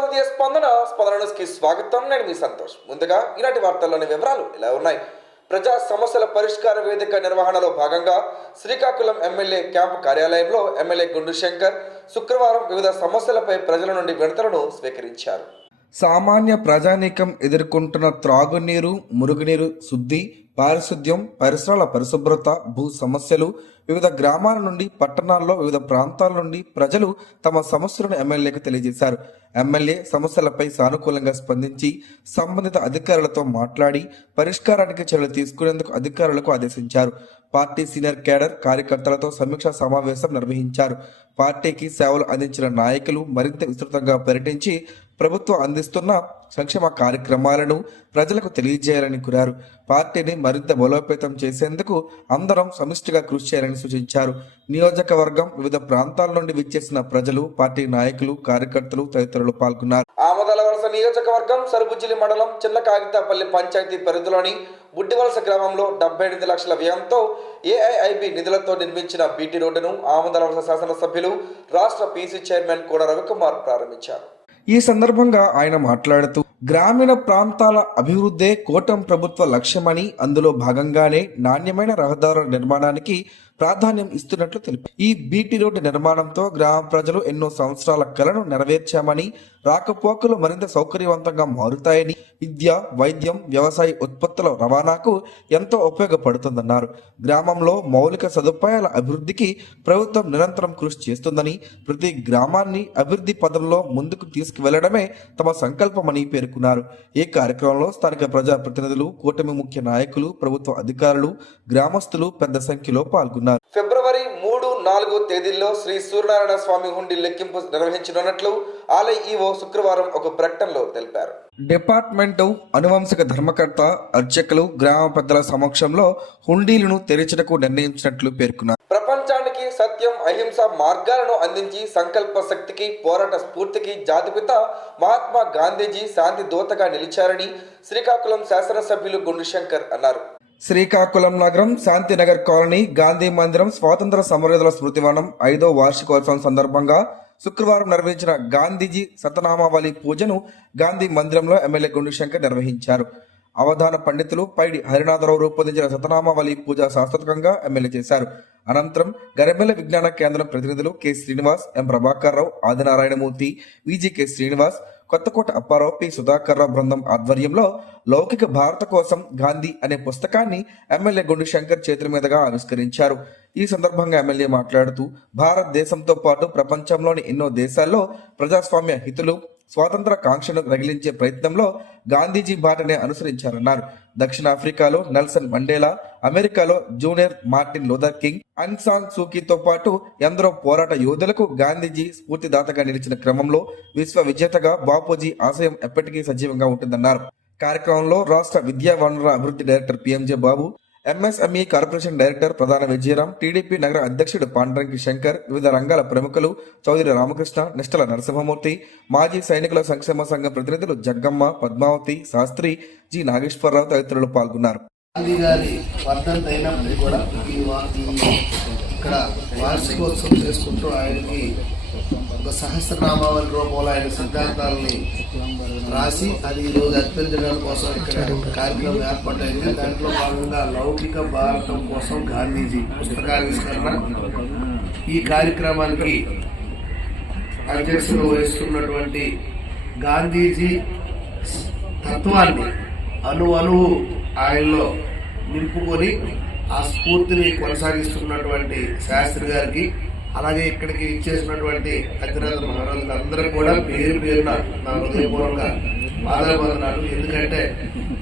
హృదయ స్పందనకి స్వాగతం. నేను మీ సంతోష్. ముందుగా ఈనాటి వార్తల్లోని వివరాలు ఇలా ఉన్నాయి. ప్రజా సమస్యల పరిష్కార వేదిక నిర్వహణలో భాగంగా శ్రీకాకుళం ఎమ్మెల్యే క్యాంపు కార్యాలయంలో ఎమ్మెల్యే గుండు శంకర్ శుక్రవారం వివిధ సమస్యలపై ప్రజల నుండి వినతులను స్వీకరించారు. సామాన్య ప్రజానీకం ఎదుర్కొంటున్న త్రాగునీరు, మురుగునీరు శుద్ధి, పారిశుద్ధ్యం, పరిసరాల పరిశుభ్రత, భూ సమస్యలు, వివిధ గ్రామాల నుండి పట్టణాల్లో వివిధ ప్రాంతాల నుండి ప్రజలు తమ సమస్యలను ఎమ్మెల్యేకు తెలియజేశారు. ఎమ్మెల్యే సమస్యలపై సానుకూలంగా స్పందించి సంబంధిత అధికారులతో మాట్లాడి పరిష్కారానికి చర్యలు తీసుకునేందుకు అధికారులకు ఆదేశించారు. పార్టీ సీనియర్ కేడర్ కార్యకర్తలతో సమీక్షా సమావేశం నిర్వహించారు. పార్టీకి సేవలు అందించిన నాయకులు మరింత విస్తృతంగా పర్యటించి ప్రభుత్వం అందిస్తున్న సంక్షేమ కార్యక్రమాలను ప్రజలకు తెలియజేయాలని కోరారు. పార్టీని మరింత బలోపేతం చేసేందుకు అందరం సమిష్టిగా కృషి చేయాలని సూచించారు. నియోజకవర్గం వివిధ ప్రాంతాల నుండి విచ్చేసిన ప్రజలు, పార్టీ నాయకులు, కార్యకర్తలు తదితరులు పాల్గొన్నారు. ఆమదాలవలస నియోజకవర్గం సరుబుజ్జిలి మండలం చిన్న కాగితాపల్లి పంచాయతీ పరిధిలోని బుడ్డివలస గ్రామంలో 78 లక్షల వ్యయంతో ఏఐఐబి నిధులతో నిర్మించిన బీటీ రోడ్డును ఆమదాలవలస శాసనసభ్యులు, రాష్ట్ర పీసీ చైర్మన్ కోడ రవికుమార్ ప్రారంభించారు. ఈ సందర్భంగా ఆయన మాట్లాడుతూ గ్రామీణ ప్రాంతాల అభివృద్ధే కూటమి ప్రభుత్వ లక్ష్యమని, అందులో భాగంగానే నాణ్యమైన రహదారుల నిర్మాణానికి ప్రాధాన్యం ఇస్తున్నట్లు తెలిపారు. ఈ బీటీ రోడ్డు నిర్మాణంతో గ్రామ ప్రజలు ఎన్నో సంవత్సరాల కలను నెరవేర్చామని, రాకపోకలు మరింత సౌకర్యవంతంగా మారుతాయని, విద్య, వైద్యం, వ్యవసాయ ఉత్పత్తుల రవాణాకు ఎంతో ఉపయోగపడుతుందన్నారు. గ్రామంలో మౌలిక సదుపాయాల అభివృద్ధికి ప్రభుత్వం నిరంతరం కృషి చేస్తుందని, ప్రతి గ్రామాన్ని అభివృద్ధి పదంలో ముందుకు తీసుకువెళ్లడమే తమ సంకల్పమని పేర్కొన్నారు. ఈ కార్యక్రమంలో స్థానిక ప్రజాప్రతినిధులు, కూటమి ముఖ్య నాయకులు, ప్రభుత్వ అధికారులు, గ్రామస్తులు పెద్ద సంఖ్యలో పాల్గొన్నారు. ఫిబ్రవరి 3, 4 తేదీల్లో శ్రీ సూర్యనారాయణ స్వామి హుండీ లెక్కింపు నిర్వహించనున్నట్లు ఆలయ ఈవో శుక్రవారం ఒక ప్రకటనలో తెలిపారు. డిపార్ట్మెంటు అనువంశిక ధర్మకర్త, అర్చకులు, గ్రామ పెద్దల సమక్షంలో హుండీలను తెరచుటకు నిర్ణయించినట్లు పేర్కొన్నారు. ప్రపంచానికి సత్యం, అహింస మార్గాలను అందించి సంకల్ప శక్తికి, పోరాట స్ఫూర్తికి జాతిపిత మహాత్మా గాంధీజీ శాంతి దూతగా నిలిచారని శ్రీకాకుళం శాసనసభ్యులు గుండు శంకర్ అన్నారు. శ్రీకాకుళం నగరం శాంతినగర్ కాలనీ గాంధీ మందిరం స్వాతంత్ర సమరయోధుల స్మృతివనం 5వ వార్షికోత్సవం సందర్భంగా శుక్రవారం నిర్వహించిన గాంధీజీ శతనామావళి పూజను గాంధీ మందిరంలో ఎమ్మెల్యే గుండు శంకర్ నిర్వహించారు. అవధాన పండితులు పైడి హరినాథరావు రూపొందించిన శతనామావళి పూజ శాస్త్రోక్తంగా ఎమ్మెల్యే చేశారు. అనంతరం గరిమెల్ల విజ్ఞాన కేంద్రం ప్రతినిధులు కె శ్రీనివాస్, ఎం ప్రభాకర్ రావు, ఆదినారాయణమూర్తి, విజికె శ్రీనివాస్, కొత్తకోట అప్పారావు, పి సుధాకర్ రావు బృందం ఆధ్వర్యంలో లౌకిక భారత కోసం గాంధీ అనే పుస్తకాన్ని ఎమ్మెల్యే గుండు శంకర్ చేతుల మీదుగా ఆవిష్కరించారు. ఈ సందర్భంగా ఎమ్మెల్యే మాట్లాడుతూ భారతదేశంతో పాటు ప్రపంచంలోని ఎన్నో దేశాల్లో ప్రజాస్వామ్య హితులు స్వాతంత్ర కాంక్షను రగిలించే ప్రయత్నంలో గాంధీజీ బాటనే అనుసరించారన్నారు. దక్షిణాఫ్రికాలో నెల్సన్ మండేలా, అమెరికాలో junior Martin Luther King, Aung San సూకీతో పాటు ఎందరో పోరాట యోధులకు గాంధీజీ స్ఫూర్తిదాతగా నిలిచిన క్రమంలో విశ్వ విజేతగా బాపూజీ ఆశయం ఎప్పటికీ సజీవంగా ఉంటుందన్నారు. కార్యక్రమంలో రాష్ట్ర విద్యా వనరుల అభివృద్ధి డైరెక్టర్ పిఎంజే బాబు, ఎంఎస్ఎంఈ కార్పొరేషన్ డైరెక్టర్ ప్రధాన విజయరాం, టీడీపీ నగర అధ్యక్షుడు పాండ్రంకి శంకర్, వివిధ రంగాల ప్రముఖులు చౌదరి రామకృష్ణ, నిష్టల నరసింహమూర్తి, మాజీ సైనికుల సంక్షేమ సంఘం ప్రతినిధులు జగ్గమ్మ, పద్మావతి, శాస్త్రి, జి నాగేశ్వరరావు తదితరులు పాల్గొన్నారు. ఇక్కడ వార్షికోత్సవం చేసుకుంటూ ఆయనకి ఒక సహస్రనామావళి రూపంలో ఆయన సిద్ధాంతాలని రాసి అది ఈరోజు అర్పించడం కోసం ఇక్కడ కార్యక్రమం ఏర్పాటైంది. దాంట్లో భాగంగా లౌకిక భారతం కోసం గాంధీజీ పుస్తకావిష్కరణ. ఈ కార్యక్రమానికి అధ్యక్షత వహిస్తున్నటువంటి గాంధీజీ తత్వాన్ని అణువు ఆయనలో నింపుకొని ఆ స్ఫూర్తిని కొనసాగిస్తున్నటువంటి శాస్త్రి గారికి, అలాగే ఇక్కడికి ఇచ్చేసినటువంటి అతిరథ మహారాజులందరూ కూడా పేరు పేరున నా హృదయపూర్వక పాదాభివందనాలు. ఎందుకంటే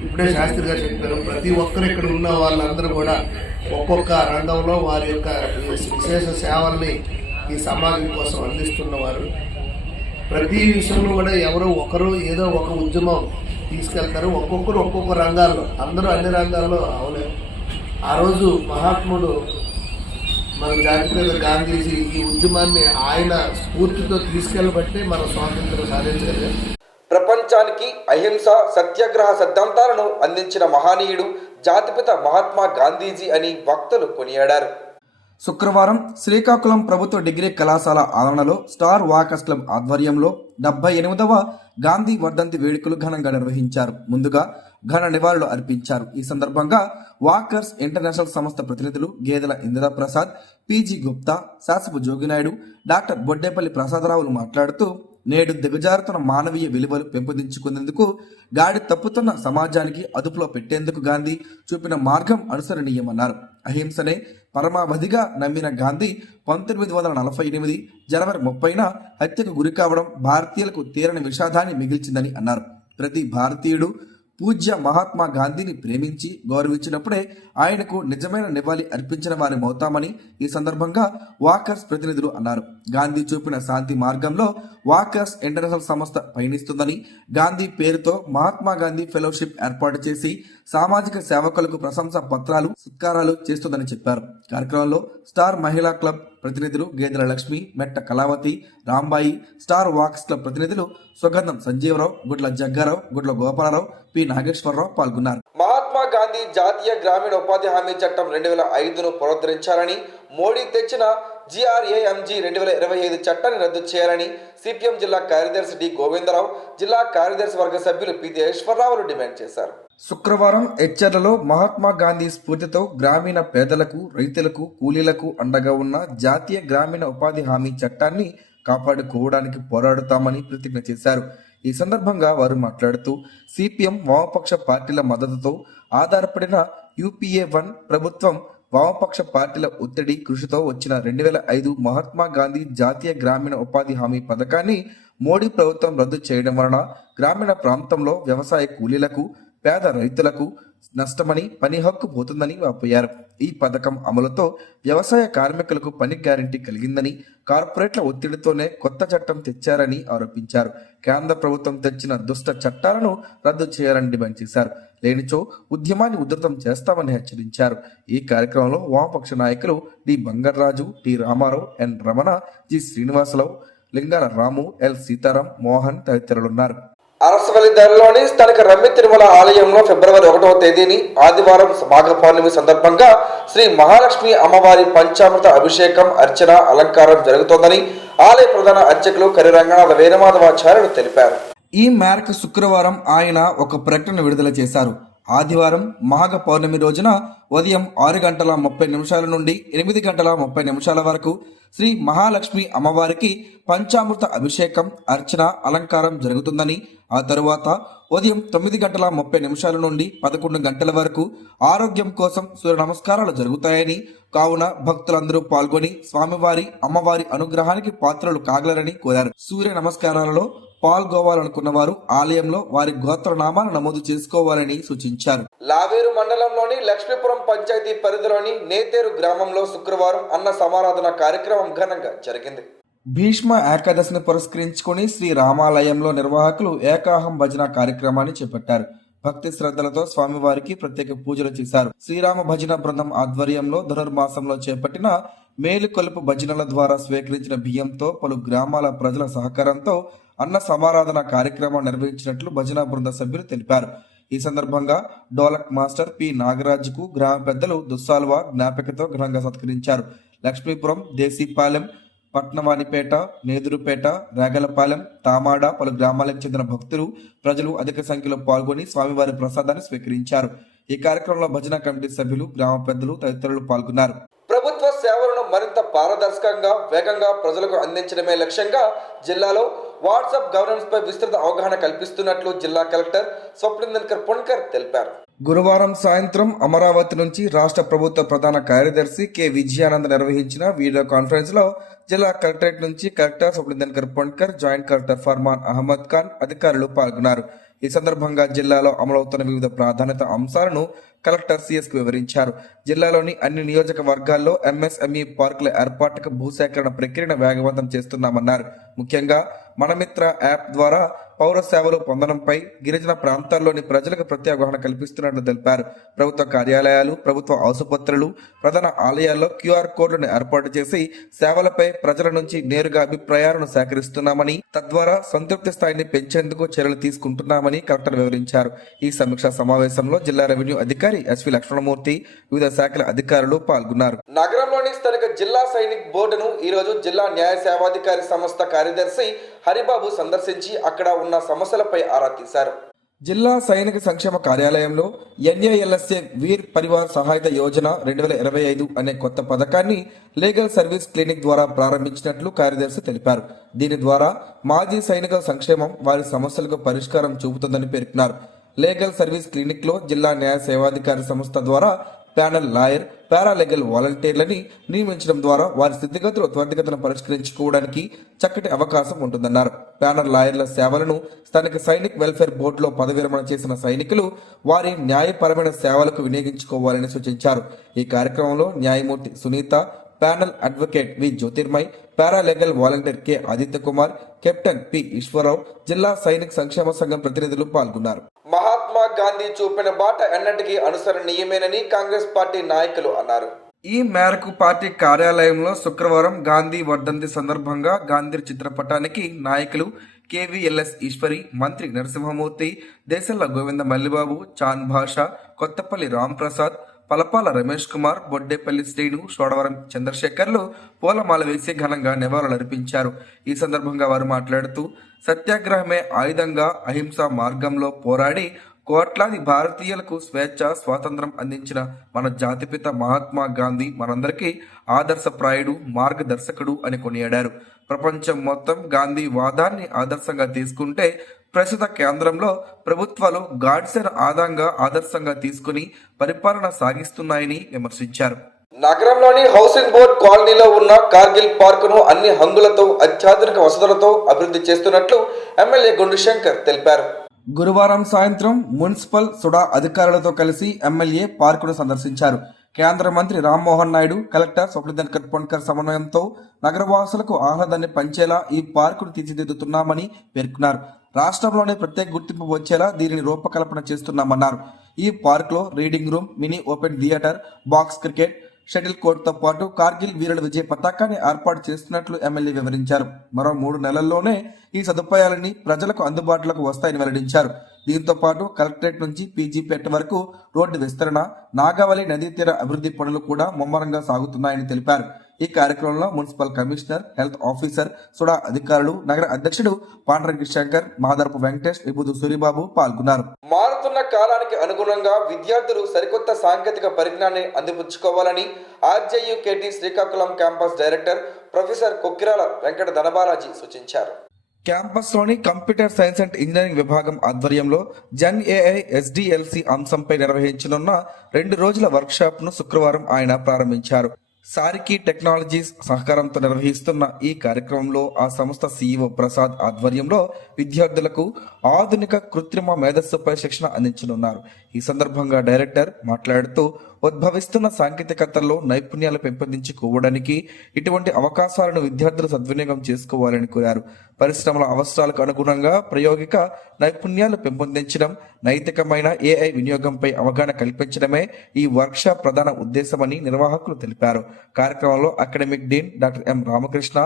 ఇప్పుడే శాస్త్రి గారు చెప్పారు, ప్రతి ఒక్కరు ఇక్కడ ఉన్న వాళ్ళందరూ కూడా ఒక్కొక్క రంగంలో వారి యొక్క విశేష సేవల్ని ఈ సమాజం కోసం అందిస్తున్నవారు. ప్రతి విషయంలో కూడా ఎవరో ఒకరు ఏదో ఒక ఉద్యమం తీసుకెళ్తారు. ఒక్కొక్కరు ఒక్కొక్క రంగాల్లో, అందరూ అన్ని రంగాల్లో అవలేదు. ఆ రోజు మహాత్ముడు మన జాతిపిత గాంధీజీ ఈ ఉద్యమాన్ని ఆయన స్ఫూర్తితో తీసుకెళ్లబట్టే మన స్వాతంత్రం సాధించగలిగాం. ప్రపంచానికి అహింస, సత్యాగ్రహ సిద్ధాంతాలను అందించిన మహనీయుడు జాతిపిత మహాత్మా గాంధీజీ అని భక్తులు కొనియాడారు. శుక్రవారం శ్రీకాకుళం ప్రభుత్వ డిగ్రీ కళాశాల ఆవరణలో స్టార్ వాకర్స్ క్లబ్ ఆధ్వర్యంలో 78వ గాంధీ వర్ధంతి వేడుకలు ఘనంగా నిర్వహించారు. ముందుగా ఘన నివాళులు అర్పించారు. ఈ సందర్భంగా వాకర్స్ ఇంటర్నేషనల్ సంస్థ ప్రతినిధులు గేదెల ఇందిరాప్రసాద్, పీజీ గుప్తా, శాసపు జోగినాయుడు, డాక్టర్ బొడ్డేపల్లి ప్రసాదరావులు మాట్లాడుతూ నేడు దిగజారుతున్న మానవీయ విలువలు పెంపొందించుకునేందుకు, గాడి తప్పుతున్న సమాజానికి అదుపులో పెట్టేందుకు గాంధీ చూపిన మార్గం అనుసరణీయమన్నారు. అహింసనే పరమావధిగా నమ్మిన గాంధీ 1948 జనవరి 30న హత్యకు గురి కావడం భారతీయులకు తీరని విషాదాన్ని మిగిల్చిందని అన్నారు. ప్రతి భారతీయుడు పూజ్య మహాత్మా గాంధీని ప్రేమించి గౌరవించినప్పుడే ఆయనకు నిజమైన నివాళి అర్పించిన వారిమవుతామని ఈ సందర్భంగా వాకర్స్ ప్రతినిధులు అన్నారు. గాంధీ చూపిన శాంతి మార్గంలో వాకర్స్ ఇంటర్నేషనల్ సంస్థ పయనిస్తుందని, గాంధీ పేరుతో మహాత్మా గాంధీ ఫెలోషిప్ ఏర్పాటు చేసి సామాజిక సేవకులకు ప్రశంసా పత్రాలు, సత్కారాలు చేస్తుందని చెప్పారు. కార్యక్రమంలో స్టార్ మహిళా క్లబ్ ప్రతినిధులు Gedela Lakshmi, Metta Kalavathi, Rambai, star walks club ప్రతినిధులు సుగంధం సంజీవరావు, గుడ్ల జగ్గారావు, గుడ్ల గోపాలరావు, పి నాగేశ్వరరావు పాల్గొన్నారు. మహాత్మా గాంధీ జాతీయ గ్రామీణ ఉపాధి హామీ చట్టం 2005ను పునరుద్ధరించాలని, మోడీ తెచ్చిన GRAMG 2025 చట్టాన్ని రద్దు చేయాలని సిపిఎం జిల్లా కార్యదర్శి డి గోవిందరావు, జిల్లా కార్యదర్శి వర్గ సభ్యులు పి ఈశ్వరరావులు డిమాండ్ చేశారు. శుక్రవారం ఎచ్చెర్లలో మహాత్మా గాంధీ స్ఫూర్తితో గ్రామీణ పేదలకు, రైతులకు, కూలీలకు అండగా ఉన్న జాతీయ గ్రామీణ ఉపాధి హామీ చట్టాన్ని కాపాడుకోవడానికి పోరాడుతామని ప్రతిజ్ఞ చేశారు. ఈ సందర్భంగా వారు మాట్లాడుతూ సిపిఎం వామపక్ష పార్టీల మద్దతుతో ఆధారపడిన UPA-1 ప్రభుత్వం వామపక్ష పార్టీల ఒత్తిడి, కృషితో వచ్చిన 2005 మహాత్మా గాంధీ జాతీయ గ్రామీణ ఉపాధి హామీ పథకాన్ని మోడీ ప్రభుత్వం రద్దు చేయడం వలన గ్రామీణ ప్రాంతంలో వ్యవసాయ కూలీలకు, పేద రైతులకు నష్టమని, పని హక్కు పోతుందని వాపోయారు. ఈ పథకం అమలుతో వ్యవసాయ కార్మికులకు పని గ్యారంటీ కలిగిందని, కార్పొరేట్ల ఒత్తిడితోనే కొత్త చట్టం తెచ్చారని ఆరోపించారు. కేంద్ర ప్రభుత్వం తెచ్చిన దుష్ట చట్టాలను రద్దు చేయాలని డిమాండ్ చేశారు. లేనిచో ఉద్యమాన్ని ఉధృతం చేస్తామని హెచ్చరించారు. ఈ కార్యక్రమంలో వామపక్ష నాయకులు డి బంగారాజు, టి రామారావు, ఎన్ రమణ, జి శ్రీనివాసరావు, లింగాల రాము, ఎల్ సీతారాం, మోహన్ తదితరులున్నారు. అరసవల్లి ధరలోని స్థానిక రమ్మి తిరుమల ఆలయంలో ఫిబ్రవరి 1వ తేదీని ఆదివారం మాఘ పౌర్ణమి సందర్భంగా శ్రీ మహాలక్ష్మి అమ్మవారి పంచామృత అభిషేకం, అర్చన, అలంకారం జరుగుతోందని ఆలయ ప్రధాన అర్చకులు కరి రంగనాథ వేదమాధవాచార్యులు తెలిపారు. ఈ మేరకు శుక్రవారం ఆయన ఒక ప్రకటన విడుదల చేశారు. ఆదివారం మాఘ పౌర్ణమి రోజున ఉదయం 6:30 నుండి 8:30 వరకు శ్రీ మహాలక్ష్మి అమ్మవారికి పంచామృత అభిషేకం, అర్చన, అలంకారం జరుగుతుందని, ఆ తరువాత ఉదయం 9:30 నుండి 11 గంటల వరకు ఆరోగ్యం కోసం సూర్య నమస్కారాలు జరుగుతాయని, కావున భక్తులందరూ పాల్గొని స్వామివారి, అమ్మవారి అనుగ్రహానికి పాత్రలు కాగలరని కోరారు. సూర్య నమస్కారాలలో పాల్గొవాలనుకున్న వారు ఆలయంలో వారి గోత్రనామాలను నమోదు చేసుకోవాలని సూచించారు. లావేరు మండలంలోని లక్ష్మీపురం పంచాయతీ పరిధిలోని నేతేరు గ్రామంలో శుక్రవారం అన్న సమారాధన కార్యక్రమం ఘనంగా జరిగింది. భీష్మ ఏకాదశిని పురస్కరించుకుని శ్రీ రామాలయంలో నిర్వాహకులు ఏకాహం భజన కార్యక్రమాన్ని చేపట్టారు. భక్తి శ్రద్ధలతో స్వామివారికి ప్రత్యేక పూజలు చేశారు. శ్రీరామ భజన బృందం ఆధ్వర్యంలో ధనుర్మాసంలో చేపట్టిన మేలుకొలుపు భజనల ద్వారా స్వీకరించిన బియ్యంతో పలు గ్రామాల ప్రజల సహకారంతో అన్న సమారాధన కార్యక్రమం నిర్వహించినట్లు భజన బృంద సభ్యులు తెలిపారు. ఈ సందర్భంగా డోలక్ మాస్టర్ పి నాగరాజుకు గ్రామ పెద్దలు దుస్సాల్వా జ్ఞాపికతో ఘనంగా సత్కరించారు. లక్ష్మీపురం, దేశీపాలెం, పట్నవానిపేట, నేదురుపేట, రేగలపాలెం, తామాడ పలు గ్రామాలకు చెందిన భక్తులు, ప్రజలు అధిక సంఖ్యలో పాల్గొని స్వామివారి ప్రసాదాన్ని స్వీకరించారు. ఈ కార్యక్రమంలో భజన కమిటీ సభ్యులు, గ్రామ పెద్దలు తదితరులు పాల్గొన్నారు. ప్రభుత్వ సేవలను మరింత పారదర్శకంగా, వేగంగా ప్రజలకు అందించడమే లక్ష్యంగా జిల్లాలో వాట్సాప్ గవర్నెన్స్ పై విస్తృత అవగాహన కల్పిస్తున్నట్లు జిల్లా కలెక్టర్ స్వప్నిందర్ పొన్కర్ తెలిపారు. గురువారం సాయంత్రం అమరావతి నుంచి రాష్ట్ర ప్రభుత్వ ప్రధాన కార్యదర్శి కె విజయానంద్ నిర్వహించిన వీడియో కాన్ఫరెన్స్ లో జిల్లా కలెక్టరేట్ నుంచి collector Swapnindar Ponkar, joint collector Farman Ahmed Khan అధికారులు పాల్గొన్నారు. ఈ సందర్భంగా జిల్లాలో అమలవుతున్న వివిధ ప్రాధాన్యత అంశాలను కలెక్టర్ సిఎస్ కు వివరించారు. జిల్లాలోని అన్ని నియోజకవర్గాల్లో MSME పార్కుల ఏర్పాటుకు భూసేకరణ ప్రక్రియను వేగవంతం చేస్తున్నామన్నారు. ముఖ్యంగా మనమిత్ర యాప్ ద్వారా పౌర సేవలు పొందడంపై గిరిజన ప్రాంతాల్లోని ప్రజలకు ప్రత్యేక అవగాహన కల్పిస్తున్నట్లు తెలిపారు. ప్రభుత్వ కార్యాలయాలు, ప్రభుత్వ ఆసుపత్రులు, ప్రధాన ఆలయాల్లో QR కోడ్లను ఏర్పాటు చేసి సేవలపై ప్రజల నుంచి నేరుగా అభిప్రాయాలను సేకరిస్తున్నామని, తద్వారా సంతృప్తి స్థాయిని పెంచేందుకు చర్యలు తీసుకుంటున్నామని కలెక్టర్ వివరించారు. ఈ సమీక్షా సమావేశంలో జిల్లా రెవెన్యూ అధికారి SV లక్ష్మణమూర్తి, వివిధ శాఖల అధికారులు పాల్గొన్నారు. నగరంలోని స్థానిక జిల్లా సైనిక్ బోర్డును ఈరోజు జిల్లా న్యాయ సేవాధికారి సంస్థ కార్యదర్శి హరిబాబు సందర్శించి అక్కడ ఉన్న సమస్యలపై ఆరా తీశారు. జిల్లా సైనిక సంక్షేమ కార్యాలయంలో NALSA వీర్ పరివార్ సహాయత యోజన 2025 అనే కొత్త పథకాన్ని లీగల్ సర్వీస్ క్లినిక్ ద్వారా ప్రారంభించినట్లు కార్యదర్శి తెలిపారు. దీని ద్వారా మాజీ సైనికుల సంక్షేమం, వారి సమస్యలకు పరిష్కారం చూపుతుందని పేర్కొన్నారు. లీగల్ సర్వీస్ క్లినిక్ లో జిల్లా న్యాయ సేవాధికారి సంస్థ ద్వారా ప్యానల్ లాయర్, పారాలీగల్ వాలంటీర్లని నియమించడం ద్వారా వారి స్థితిగతులు త్వరితగతిన పరిష్కరించుకోవడానికి చక్కటి అవకాశం ఉంటుందన్నారు. ప్యానల్ లాయర్ల సేవలను స్థానిక సైనిక్ వెల్ఫేర్ బోర్డులో పదవి విరమణ చేసిన సైనికులు వారి న్యాయపరమైన సేవలకు వినియోగించుకోవాలని సూచించారు. ఈ కార్యక్రమంలో న్యాయమూర్తి Sunitha, panel advocate V Jyothirmai, paralegal volunteer K Aditya Kumar, captain P Eswararao, జిల్లా సైనిక్ సంక్షేమ సంఘం ప్రతినిధులు పాల్గొన్నారు. మహాత్మా గాంధీ చూపిన బాట ఎన్నటికీ అనుసరణీయమేనని కాంగ్రెస్ పార్టీ నాయకులు అన్నారు. ఈ మేరకు పార్టీ కార్యాలయంలో శుక్రవారం గాంధీ వర్ధంతి సందర్భంగా గాంధీ చిత్రపటానికి నాయకులు KVLS ఈశ్వరి, మంత్రి నరసింహమూర్తి, దేశల్ల గోవింద మల్లిబాబు, చాన్ భాషా, కొత్తపల్లి రాంప్రసాద్, పలపాల రమేష్ కుమార్, బొడ్డేపల్లి శ్రీను, సోడవరం చంద్రశేఖర్లు పూలమాల వేసి ఘనంగా నివాళులర్పించారు. ఈ సందర్భంగా వారు మాట్లాడుతూ, సత్యాగ్రహమే ఆయుధంగా అహింసా మార్గంలో పోరాడి కోట్లాది భారతీయులకు స్వేచ్ఛ, స్వాతంత్రం అందించిన మన జాతిపిత మహాత్మా గాంధీ మనందరికీ ఆదర్శప్రాయుడు, మార్గదర్శకుడు అని కొనియాడారు. ప్రపంచం మొత్తం గాంధీ వాదాన్ని ఆదర్శంగా తీసుకుంటే ప్రస్తుత కేంద్రంలో ప్రభుత్వాలు గాడ్సేను ఆదర్శంగా తీసుకుని పరిపాలన సాగిస్తున్నాయని విమర్శించారు. నగరంలోని హౌసింగ్ బోర్డ్ కాలనీలో ఉన్న కార్గిల్ పార్కును అన్ని హంగులతో, అత్యాధునిక వసతులతో అభివృద్ధి చేస్తున్నట్లు ఎమ్మెల్యే గుండు శంకర్ తెలిపారు. గురువారం సాయంత్రం మున్సిపల్ సుడా అధికారులతో కలిసి ఎమ్మెల్యే పార్కును సందర్శించారు. కేంద్ర మంత్రి రామ్మోహన్ నాయుడు, కలెక్టర్ స్వప్నదన్ కట్పొన్కర్ సమన్వయంతో నగరవాసులకు ఆహ్లాదాన్ని పంచేలా ఈ పార్కును తీర్చిదిద్దుతున్నామని పేర్కొన్నారు. రాష్ట్రంలోనే ప్రత్యేక గుర్తింపు వచ్చేలా దీనిని రూపకల్పన చేస్తున్నామన్నారు. ఈ పార్కులో reading room, mini open theatre, box cricket, shuttle కోర్టుతో పాటు కార్గిల్ వీరుల విజయ పతాకాన్ని ఏర్పాటు చేస్తున్నట్లు ఎమ్మెల్యే వివరించారు. మరో 3 నెలల్లోనే ఈ సదుపాయాలన్నీ ప్రజలకు అందుబాటులోకి వస్తాయని వెల్లడించారు. దీంతో పాటు కలెక్టరేట్ నుంచి PGపేట వరకు రోడ్డు విస్తరణ, నాగావళి నదీ తీర అభివృద్ధి పనులు కూడా ముమ్మరంగా సాగుతున్నాయని తెలిపారు. ఈ కార్యక్రమంలో municipal commissioner, health officer, SUDA అధికారులు, నగర అధ్యక్షుడు పాండ్రంగి శంకర్, మాదరపు వెంకటేష్, విభూదు సూరిబాబు పాల్గొన్నారు. మారుతున్న కాలానికి అనుగుణంగా విద్యార్థులు సరికొత్త సాంకేతిక పరిజ్ఞానాన్ని అందిపుచ్చుకోవాలని RJUKT Srikakulam campus director professor Kokkirala Venkata Dhanabalaji సూచించారు. క్యాంపస్లోని కంప్యూటర్ సైన్స్ అండ్ ఇంజనీరింగ్ విభాగం ఆధ్వర్యంలో జన్ AI SDLC అంశంపై నిర్వహించనున్న 2 రోజుల వర్క్షాప్ను శుక్రవారం ఆయన ప్రారంభించారు. సారికి టెక్నాలజీస్ సహకారంతో నిర్వహిస్తున్న ఈ కార్యక్రమంలో ఆ సంస్థ CEO ప్రసాద్ ఆధ్వర్యంలో విద్యార్థులకు ఆధునిక కృత్రిమ మేధస్సుపై శిక్షణ అందించనున్నారు. ఈ సందర్భంగా డైరెక్టర్ మాట్లాడుతూ, ఉద్భవిస్తున్న సాంకేతికతల్లో నైపుణ్యాలు పెంపొందించుకోవడానికి ఇటువంటి అవకాశాలను విద్యార్థులు సద్వినియోగం చేసుకోవాలని కోరారు. పరిశ్రమల అవసరాలకు అనుగుణంగా ప్రాయోగిక నైపుణ్యాలు పెంపొందించడం, నైతికమైన AI వినియోగంపై అవగాహన కల్పించడమే ఈ వర్క్షాప్ ప్రధాన ఉద్దేశమని నిర్వాహకులు తెలిపారు. కార్యక్రమంలో academic dean doctor M Ramakrishna,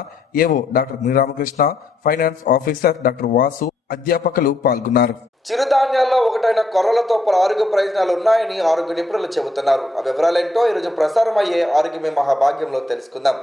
AO doctor Ramakrishna, finance officer doctor Vasu, అధ్యాపకులు పాల్గొన్నారు. చిరుధాన్యాల్లో ఒకటైన కొర్రలతో పలు ఆరోగ్య ప్రయోజనాలు ఉన్నాయని ఆరోగ్య నిపుణులు చెబుతున్నారు. ఆ వివరాలేంటో ఈరోజు ప్రసారం అయ్యే ఆరోగ్యమే మహాభాగ్యంలో తెలుసుకుందాం.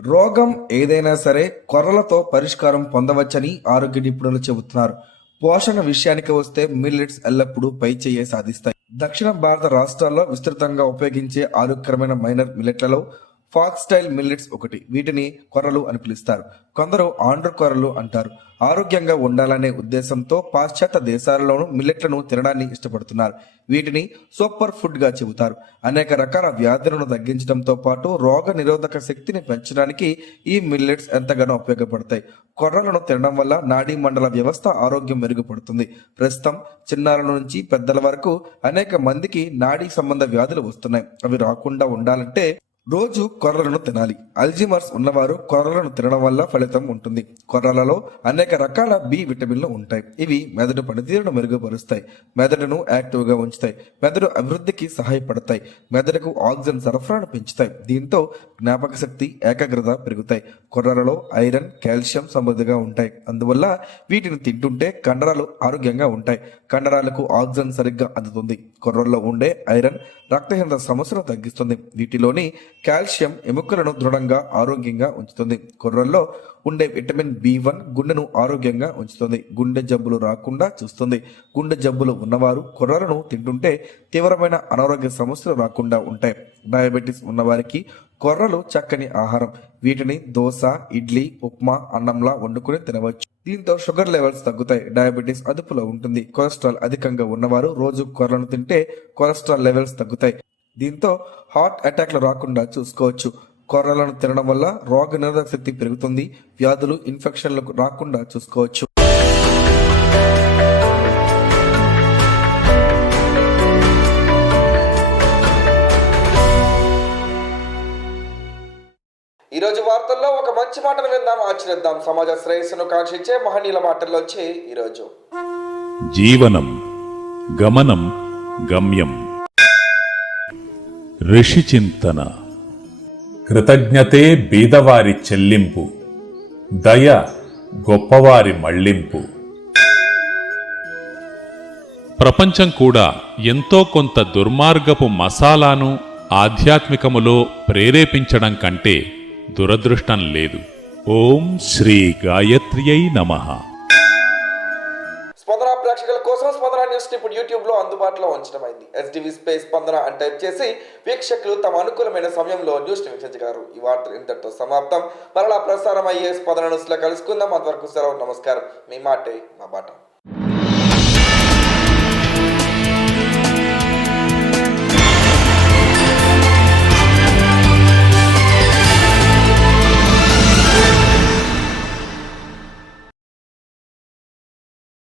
రోగం ఏదైనా సరే కొర్రలతో పరిష్కారం పొందవచ్చని ఆరోగ్య నిపుణులు చెబుతున్నారు. పోషణ విషయానికి వస్తే మిల్లెట్స్ ఎల్లప్పుడూ పై చేయి సాధిస్తాయి. దక్షిణ భారత రాష్ట్రాల్లో విస్తృతంగా ఉపయోగించే ఆరోగ్యకరమైన మైనర్ మిల్లెట్లలో ఫాక్స్ స్టైల్ మిల్లెట్స్ ఒకటి. వీటిని కొర్రలు అని పిలుస్తారు. కొందరు ఆండ్ర కొర్రలు అంటారు. ఆరోగ్యంగా ఉండాలనే ఉద్దేశంతో పాశ్చాత్య దేశాలలోనూ మిల్లెట్లను తినడాన్ని ఇష్టపడుతున్నారు. వీటిని సూపర్ ఫుడ్ గా చెబుతారు. అనేక రకాల వ్యాధులను తగ్గించడంతో పాటు రోగ నిరోధక శక్తిని పెంచడానికి ఈ మిల్లెట్స్ ఎంతగానో ఉపయోగపడతాయి. కొర్రలను తినడం వల్ల నాడీ మండల వ్యవస్థ ఆరోగ్యం మెరుగుపడుతుంది. ప్రస్తుతం చిన్నారుల నుంచి పెద్దల వరకు అనేక మందికి నాడీ సంబంధ వ్యాధులు వస్తున్నాయి. అవి రాకుండా ఉండాలంటే రోజు కొర్రలను తినాలి. అల్జిమర్స్ ఉన్నవారు కొర్రలను తినడం వల్ల ఫలితం ఉంటుంది. కొర్రలలో అనేక రకాల బి విటమిన్లు ఉంటాయి. ఇవి మెదడు పనితీరును మెరుగుపరుస్తాయి, మెదడును యాక్టివ్గా ఉంచుతాయి, మెదడు అభివృద్ధికి సహాయపడతాయి, మెదడుకు ఆక్సిజన్ సరఫరాను పెంచుతాయి. దీంతో జ్ఞాపక శక్తి, ఏకాగ్రత పెరుగుతాయి. కొర్రలలో ఐరన్, కాల్షియం సమృద్ధిగా ఉంటాయి. అందువల్ల వీటిని తింటుంటే కండరాలు ఆరోగ్యంగా ఉంటాయి. కండరాలకు ఆక్సిజన్ సరిగ్గా అందుతుంది. కొర్రల్లో ఉండే ఐరన్ రక్తహీనత సమస్యను తగ్గిస్తుంది. వీటిలోని కాల్షియం ఎముకలను దృఢంగా ఆరోగ్యంగా ఉంచుతుంది. కొర్రల్లో ఉండే విటమిన్ B1 గుండెను ఆరోగ్యంగా ఉంచుతుంది, గుండె జబ్బులు రాకుండా చూస్తుంది. గుండె జబ్బులు ఉన్నవారు కొర్రలను తింటుంటే తీవ్రమైన అనారోగ్య సమస్యలు రాకుండా ఉంటాయి. డయాబెటీస్ ఉన్నవారికి కొర్రలు చక్కని ఆహారం. వీటిని దోశ, ఇడ్లీ, ఉప్మా, అన్నంలా వండుకుని తినవచ్చు. దీంతో షుగర్ లెవెల్స్ తగ్గుతాయి, డయాబెటీస్ అదుపులో ఉంటుంది. కొలెస్ట్రాల్ అధికంగా ఉన్నవారు రోజు కొర్రలను తింటే కొలెస్ట్రాల్ లెవెల్స్ తగ్గుతాయి. దీంతో హార్ట్ అటాక్లు రాకుండా చూసుకోవచ్చు. కొర్రలను తినడం వల్ల రోగ నిరోధక శక్తి పెరుగుతుంది. వ్యాధులు, ఇన్ఫెక్షన్లకు రాకుండా చూసుకోవచ్చు. ఈ రోజు వార్తల్లో ఒక మంచి మాటను విందాం, ఆచరిద్దాం. సమాజ శ్రేయస్సును కాంక్షించే మహనీయుల మాటల్లోంచి ఈరోజు జీవనం గమనం గమ్యం. ఋషి చింతన. కృతజ్ఞతే బీదవారి చెల్లింపు, దయ గొప్పవారి మళ్లింపు. ప్రపంచం కూడా ఎంతో కొంత దుర్మార్గపు మసాలాను ఆధ్యాత్మికములో ప్రేరేపించడం కంటే దురదృష్టం లేదు. ఓం శ్రీ గాయత్ర్యై నమః. స్పందన ప్రేక్షకుల కోసం స్పందన న్యూస్ ఇప్పుడు యూట్యూబ్ లో అందుబాటులో ఉంచడమైంది. SDV స్పేస్ స్పందన అని టైప్ చేసి వీక్షకులు తమ అనుకూలమైన సమయంలో న్యూస్ ని వీక్షించగలరు. ఈ వార్తలు ఇంతటితో సమాప్తం. మరలా ప్రసారం అయ్యే స్పందన న్యూస్ లో కలుసుకుందాం. అంతవరకు సెలవు. నమస్కారం. మీ మాటే మా బాట.